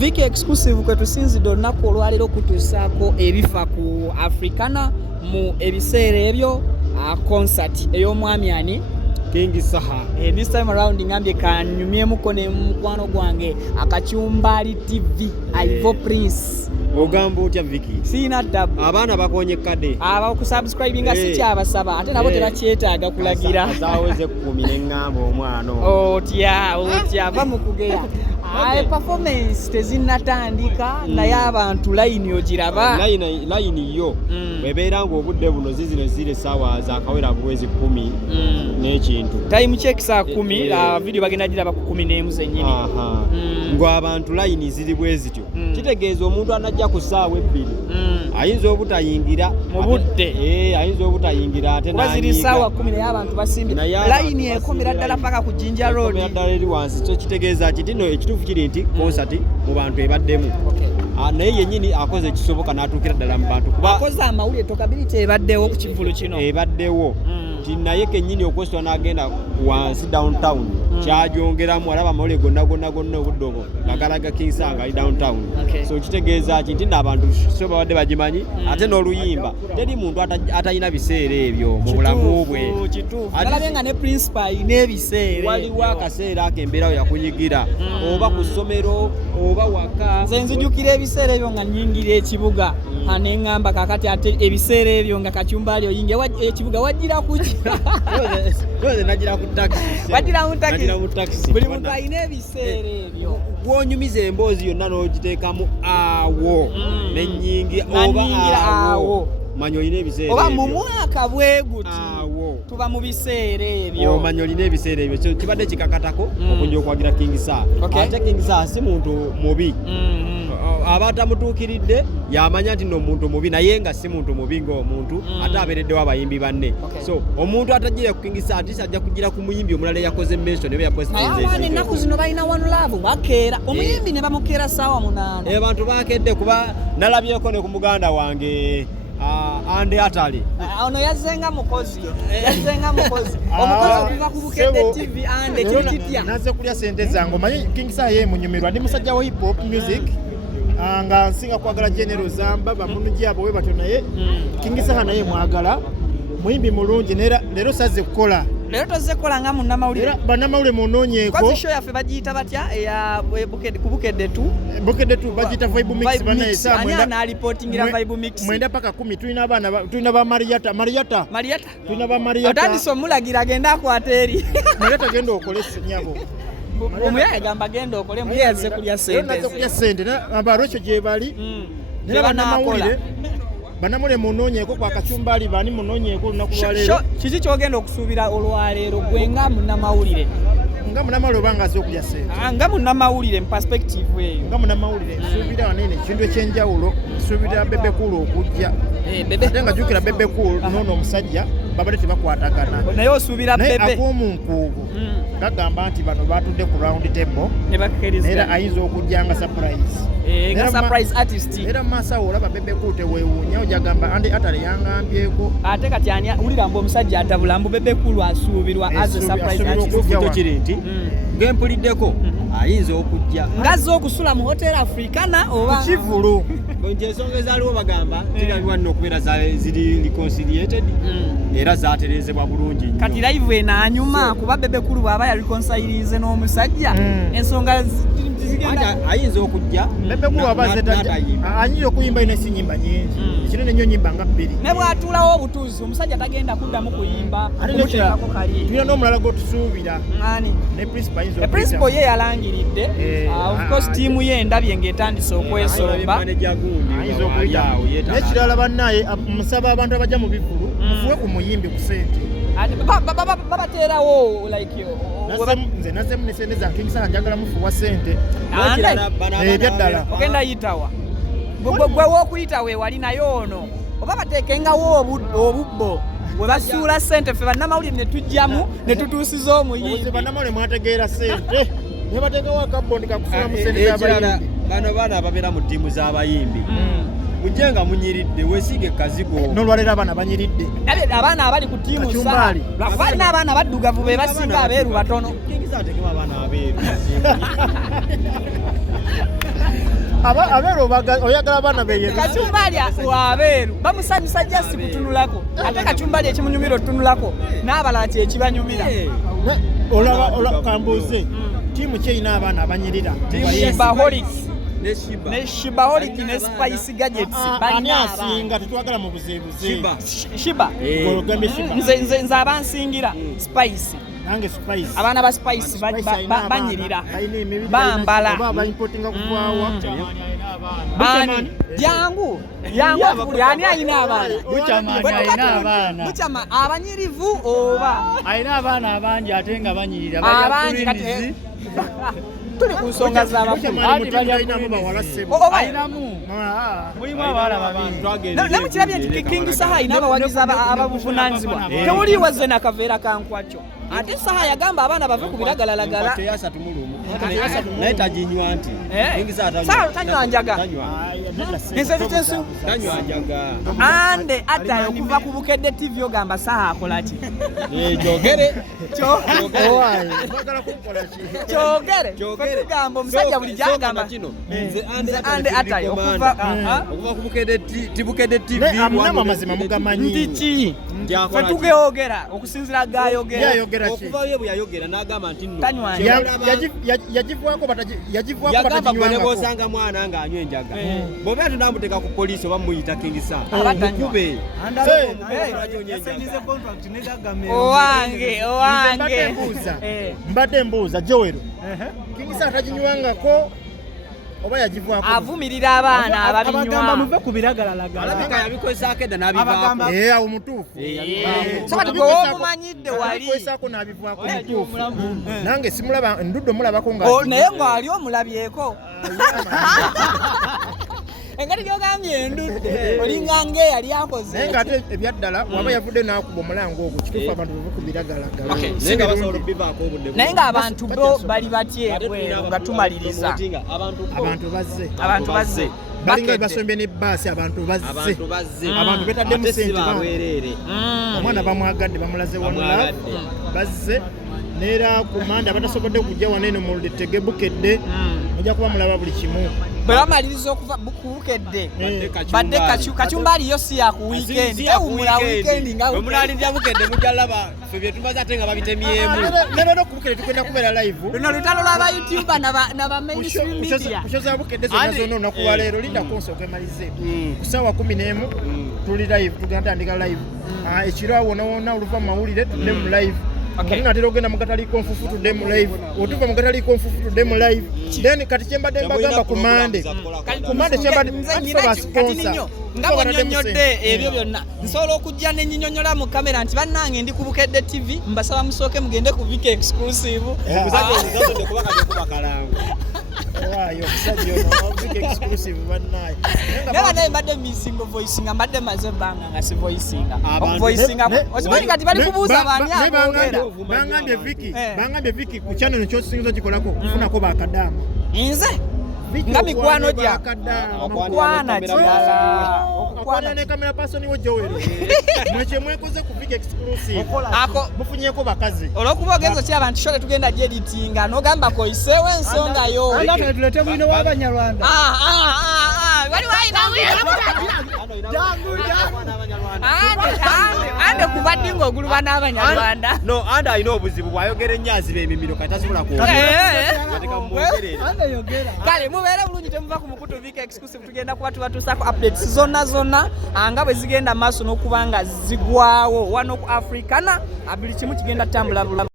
Viki exclusive kwe tusinzidde olunaku olwaleero okutuusaako ebifa ku Africana mu ebiseera ebyo concert ey'omwami ani King Saha. This time around ngambye kanyumyemuko ne mukwano gwange Akachumbali TV Ivo Prince. Ogamba otya Viki? Sina tabu. Abaana bakonye kade. Aba kusubscribinga si kyabasaba ate nabo tebakyetaaga kulagira. Azaweze 10 n'engamba omwana. Otya bamukugeya. Performance tezinnatandika naye abantu line ogiraba. Line yo webeera ng'obudde buno zizino zire saawa zakawera bwezi 10 n'ekintu. Time check saa 10 video bagenda giraba ku 10 zennyini. Ngo abantu line ziri bwezityo. Kitegeeza omuntu anajja ku saawa 2 ayinza obutayingira mu budde. Ayinza obutayingira ate n'anyiga. Baziri saawa 10 naye abantu basimbi. Line ekomera ddala paka ku Jinja Road. Ekomera ddala eri wansi. So kitegeeza kitino ekituufu kiri nti concert mu bantu ebaddemu. Naye yennyini akoze ekisoboka n'atuukira ddala mu bantu. Kuba akoze amawulire tokability ebaddewo ku kivulu kino. Ebaddewo. Naye kennyini okwesitwa n'agenda wansi downtown kyajongeramu alaba amawulire gonna obudde obwo ngagalaga King Saha ali downtown. So kitegeeza nti n'abantu so babadde bagimanyi ate n'oluyimba teri muntu atalina biseera ebyo mu bulamu bwe. Alabye nga ne principal alina ebiseera. Waliwo akaseera akembeerawo yakunyigira oba ku ssomero oba waka. Nze nzijukira ebiseera ebyo nga nnyingira ekibuga aneŋŋamba kakati ate ebiseera ebyo nga Kachumbali oyinge ekibuga wajjira kuki? Yoze nagira ku taxi. Wajjira mu taxi. Buli muntu alina ebiseera ebyo. Gwonyumiza emboozi yonna n'ogiteekamu awo n'ennyingi oba awo. Manyi olina ebiseera ebyo. Oba mu mwaka bwe guti. Awo. Tuba mu biseera ebyo. Manyi olina ebiseera ebyo. So kibadde kikakatako okunja okwagira King Saha. Ate King Saha si muntu mubi. Aba atamutuukiridde yamanya nti n'omuntu mubi naye nga si muntu mubi ng'omuntu ate abeereddewo abayimbi banne. So omuntu atajjira ku King Saha ati ajja kugira ku muyimbi omulala yakoze mention ebe yapostinze. Abaana ennaku zino balina One Love bakeera omuyimbi ne bamukeera ssaawa 8. Abantu bakedde kuba nalabyeko ne ku muganda wange Ande Atali. Ono yazzenga mukozi. Omukozi okuva ku Bukedde TV Ande kitya. Naze kulya sente zange. Manyi King Saha ye munyumirwa ndi musajja wa hip hop music. Nga nsinga kwagala General Zamba bamunujja abo we bato naye King Saha naye mwagala muyimbi mulungi leero saze kukola. Leero tozze kukola nga munnamawulire. Bannamawulire munoonyeeko. Kwa show yaffe bagiyita batya eya Bukedde 2. Bukedde 2 bagiyita Vibe Mix banaye saa mwenda. Ani reportingira Vibe Mix. Mwenda paka 10 tulina abaana tulina ba Mariata. Tulina ba Mariata. Otandise omulagira agenda akwata eri. Mariata genda okole nyabo. Omuyaye gamba genda okole muyaye azze kulya sente. Naze kulya sente abalwekyo gye bali. Ne bannamawulire. Banamule munoonyeeko kwa Kachumbali bani munoonyeeko olunaku lwaleero. Kiki kyogenda okusuubira olwaleero gwe nga munnamawulire? Nga munnamawulire obanga azze okulya sente. Nga munnamawulire mu perspective eyo. Nga munnamawulire nsuubira wanene ekintu ekyenjawulo nsuubira Bebe Cool okujja. Ate nga jjukira Bebe Cool n'ono omusajja babadde tebakwatagana. Naye osuubira Bebe. Naye ak'omunkuugu gagamba nti bano baatudde ku round table. Ne bakkiriza. Era ayinza okujja nga surprise. Nga surprise artist. Era maaso awo olaba Bebe Cool teweewuunya ojagamba Ande Atali yangambyeko. Ate kati ani wulira mbu omusajja atabula mbu Bebe Cool asuubirwa as a surprise artist. Kiri nti ng'empuliddeko ayinza okujja ngazze okusula mu Hotel Africana oba kivulu. Nti ensonga ezaaliwo bagamba zigambibwa nno okubeera ziri reconciliated era zaaterezebwa bulungi nnyo. Kati live enaanyuma kuba Bebe Cool bw'aba yareconcilize n'omusajja ensonga ayinza okujja Bebe Cool aba anyinza okuyimba ina si nyimba nyingi kinene nnyo nyimba nga 2 ne bw'atuulawo obutuuzi omusajja tagenda kuddamu kuyimba kumuteekako kali. Tulina n'omulala gw'otusuubira ne principal ye yalangiridde of course tiimu ye endabye ng'etandise okwesomba ayinza okuyita n'ekirala bannaye musaba abantu abajja mu bivulu mufuwe ku muyimbi ku sente babateerawo like nze nazzemu ne sente za King Saha njagala mufuwa sente ebyaddala ogenda yitawa gwe w'okuyita weewali naye ono oba bateekengawo obubbo we basuula sente ffe bannamawulire ne tujjamu ne tutuusiza omuyimbi. Bannamawulire mwategeera sente ne bateekawo akabondi kakusula mu sente z'abayimbi. Bano baana ababeera mu ttiimu z'abayimbi mujje nga munyiridde weesiige kazigo n'olwaleero abaana banyiridde. Abaana abali ku ttiimu sa balina abaana baddugavu be basinga abeeru batono. King Saha atekemu abaana abeeru. abeeru oyagala abaana beye Kachumbali wabeeru bamusanyusa just kutunulako ate Kachumbali ekimunyumira otunulako n'abalala kyekibanyumira. olaba kambuuze tiimu kyeyina abaana abanyirira ne Shibaholic ne Spice Gadgets ani asinga tetwagala mu buzeebuze Shiba nze abansingira Spice nange Spice abaana ba Spice banyirira bambala jangu ani ayina abaana Buchama abanyirivu oba ayina abaana abangi ate nga banyirira abangi kati tuli ku nsonga ayinamu mulimu abawala babiri namukirabye nti King Saha ayina abawagizi ababuvunaanyizibwa tewuliwe ze nakaveera kankwacho ate Saha yagamba abaana bave ku biragalalagala naye taginywa nti tanywa njaga ensensu ande atayo okuva ku Bukedde TV ogamba Saha akola ki kyogere tugamba omusajja buli gyagamba kino ande atayo okuva ku Bukedde TV amunama amazima mugamanyi ndiki fe tugeyogera okusinzira gayogera okuvayo bwe yayogera n'agamba nti nno tanywa yagamba gwe ne bw'osanga mwana ng'anywa enjaga bw'obeera tunaamuteeka ku poliisi oba muyita King Saha mukube owange mbadde mbuuza Joel King Saha taginywangako oba yagivwako avumirira abaana ababinywa muve ku biragalalagala alabika yabikozesaako edda n'abivaako awo mutuufu so kati gwe womumanyidde wali abikozesaako n'abivwako mutuufu nange simulaba ndudde omulabako naye ng'ali omulabyeko engeri gyogambye endudde olinga ng'eyali akoze naye ng'ate ebyaddala waba yavudde n'akuba omulango ogwo kituufu abantu bave ku biragalagala naye nga basobola obivaako obudde naye ng'abantu bo bali batyebwe nga tumaliriza abantu bazze balinga basombye ne bbaasi abantu bazze abantu betaddemu sente omwana bamwagadde bamulaze wonna bazze neera ku manda abatasobodde kujja wano eno mu Lutege Bukedde ojja kuba mulaba buli kimu bwe bamaliriza okuva Bukedde badde Kachumbali yo si ya ku weekend ewumula weekend nga munaalindya Bukedde mujja laba ffe bye tumaze ate nga babitemyemu neero ku Bukedde tugenda kubeera live luno lutalo lw'aba YouTuber n'aba mainstream media kusho za Bukedde zonna zonna olunaku lwa leero linda konsooka emalize ku ssaawa 11 tuli live tugenda tandika live ekiro awo wonna oluva mu mawulire tudde mu live Natera ogenda mu Kataliiko Nfufu tudde mu live otuva mu Kataliiko Nfufu tudde mu live then kati kyembadde mbagamba ku Mande kyembadde sponsor nga bw'annyonnyodde ebyo byonna nsobola okujja ne nnyinyonnyola mu kamera nti bannange ndi ku Bukedde TV mbasaba musooke mugende ku Viki Exclusive obuzadde kuba kati okuba kalanga waayo omusajja ono Viki Exclusive bannaye neba naye mbadde misingo voicinga mbadde maze ebbanga nga si voicinga okuvoicinga okimanyi kati bali kubuuza baani aboogera bangambye Viki ku channel kyosinza okikolako kufunako bakadamu nze nga mikwano gya okwana kirala okwana ne kamera person wo Joel mweche mwekoze ku Viki Exclusive ako mufunyeko bakazi olwokuba ogenzo ki abantu shole tugenda gyeditinga n'ogamba koyiseewo ensonga yo anda tulete mwino w'Abanyarwanda wali wayina ande kubadde ng'oguluba n'Abanyarwanda no anda alina obuzibu bw'ayogera ennyazi b'emimiro kati tasobola kale mubeere bulungi temuva ku mukutu Viki Exclusive tugenda kuba tubatuusaako updates zonna nga bwe zigenda maaso n'okuba nga zigwawo wano ku Africana buli kimu kigenda tambula